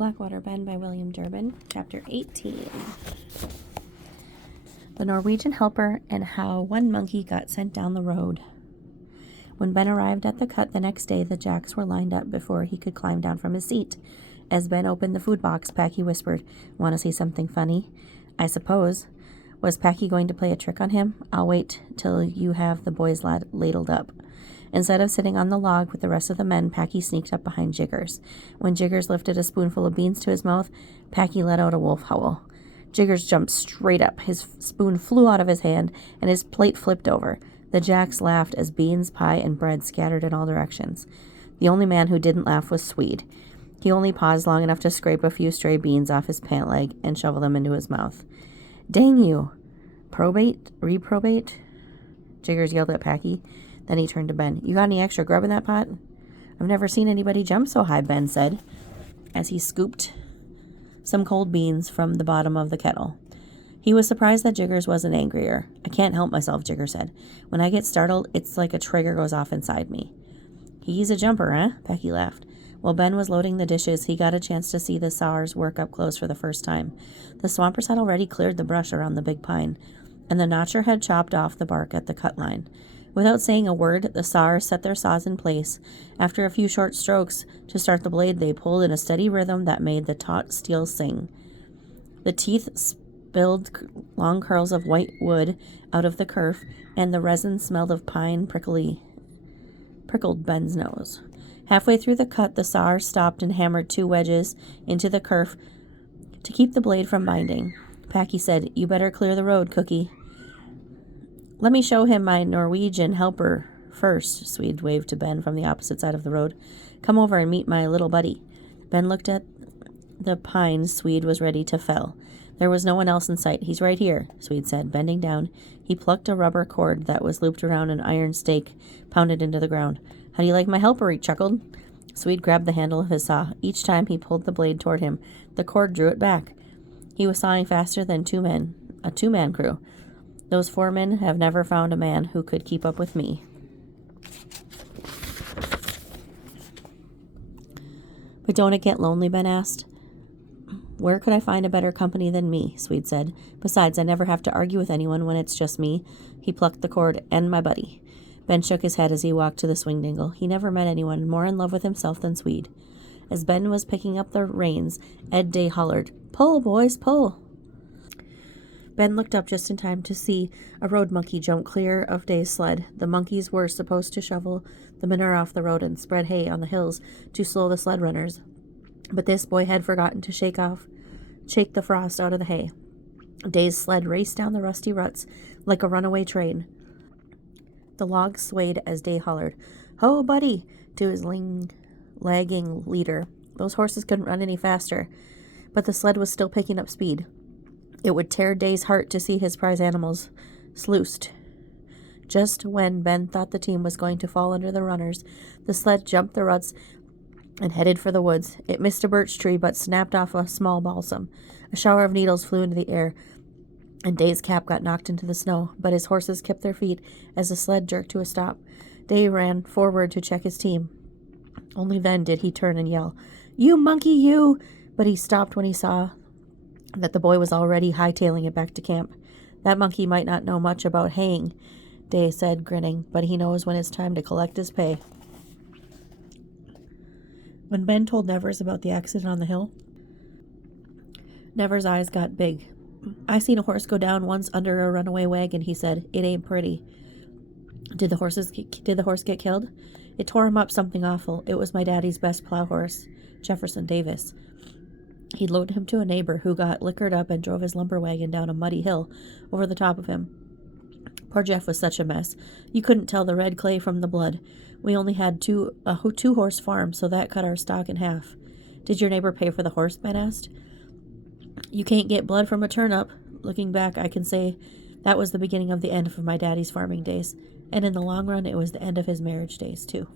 Blackwater Ben by William Durbin, Chapter 18. The Norwegian Helper and How One Monkey Got Sent Down the Road. When Ben arrived at the cut the next day, the jacks were lined up before he could climb down from his seat. As Ben opened the food box, Packy whispered, "Want to see something funny?" "I suppose." Was Packy going to play a trick on him? "I'll wait till you have the boys ladled up." Instead of sitting on the log with the rest of the men, Packy sneaked up behind Jiggers. When Jiggers lifted a spoonful of beans to his mouth, Packy let out a wolf howl. Jiggers jumped straight up. His spoon flew out of his hand, and his plate flipped over. The jacks laughed as beans, pie, and bread scattered in all directions. The only man who didn't laugh was Swede. He only paused long enough to scrape a few stray beans off his pant leg and shovel them into his mouth. "Dang you! Reprobate?" Jiggers yelled at Packy. Then he turned to Ben. "You got any extra grub in that pot?" "I've never seen anybody jump so high," Ben said, as he scooped some cold beans from the bottom of the kettle. He was surprised that Jiggers wasn't angrier. "I can't help myself," Jiggers said. "When I get startled, it's like a trigger goes off inside me." "He's a jumper, eh?" Packy laughed. While Ben was loading the dishes, he got a chance to see the Sawyers work up close for the first time. The swampers had already cleared the brush around the big pine, and the notcher had chopped off the bark at the cut line. Without saying a word, the Sawyers set their saws in place. After a few short strokes to start the blade, they pulled in a steady rhythm that made the taut steel sing. The teeth spilled long curls of white wood out of the kerf, and the resin smelled of pine prickled Ben's nose. Halfway through the cut, the Sawyers stopped and hammered 2 wedges into the kerf to keep the blade from binding. Packy said, "You better clear the road, Cookie." "Let me show him my Norwegian helper first," Swede waved to Ben from the opposite side of the road. "Come over and meet my little buddy." Ben looked at the pine Swede was ready to fell. There was no one else in sight. "He's right here," Swede said. Bending down, he plucked a rubber cord that was looped around an iron stake pounded into the ground. "How do you like my helper?" he chuckled. Swede grabbed the handle of his saw. Each time he pulled the blade toward him, the cord drew it back. He was sawing faster than a two-man crew. "Those 4 men have never found a man who could keep up with me." "But don't it get lonely?" Ben asked. "Where could I find a better company than me?" Swede said. "Besides, I never have to argue with anyone when it's just me." He plucked the cord. "And my buddy." Ben shook his head as he walked to the swing dingle. He never met anyone more in love with himself than Swede. As Ben was picking up the reins, Ed Day hollered, "Pull, boys, pull." Ben looked up just in time to see a road monkey jump clear of Day's sled. The monkeys were supposed to shovel the manure off the road and spread hay on the hills to slow the sled runners. But this boy had forgotten to shake the frost out of the hay. Day's sled raced down the rusty ruts like a runaway train. The logs swayed as Day hollered, "Ho, buddy," to his lagging leader. Those horses couldn't run any faster, but the sled was still picking up speed. It would tear Day's heart to see his prize animals sluiced. Just when Ben thought the team was going to fall under the runners, the sled jumped the ruts and headed for the woods. It missed a birch tree but snapped off a small balsam. A shower of needles flew into the air, and Day's cap got knocked into the snow, but his horses kept their feet as the sled jerked to a stop. Day ran forward to check his team. Only then did he turn and yell, "You monkey, you!" But he stopped when he saw that the boy was already hightailing it back to camp. "That monkey might not know much about haying," Day said, grinning, "but he knows when it's time to collect his pay." When Ben told Nevers about the accident on the hill, Nevers' eyes got big. "I seen a horse go down once under a runaway wagon," he said. "It ain't pretty." Did the horse get killed?" "It tore him up something awful. It was my daddy's best plow horse, Jefferson Davis. He'd loaned him to a neighbor who got liquored up and drove his lumber wagon down a muddy hill over the top of him. Poor Jeff was such a mess. You couldn't tell the red clay from the blood. We only had a 2-horse farm, so that cut our stock in half." "Did your neighbor pay for the horse?" Ben asked. "You can't get blood from a turnip." Looking back, I can say that was the beginning of the end of my daddy's farming days, and in the long run, it was the end of his marriage days, too.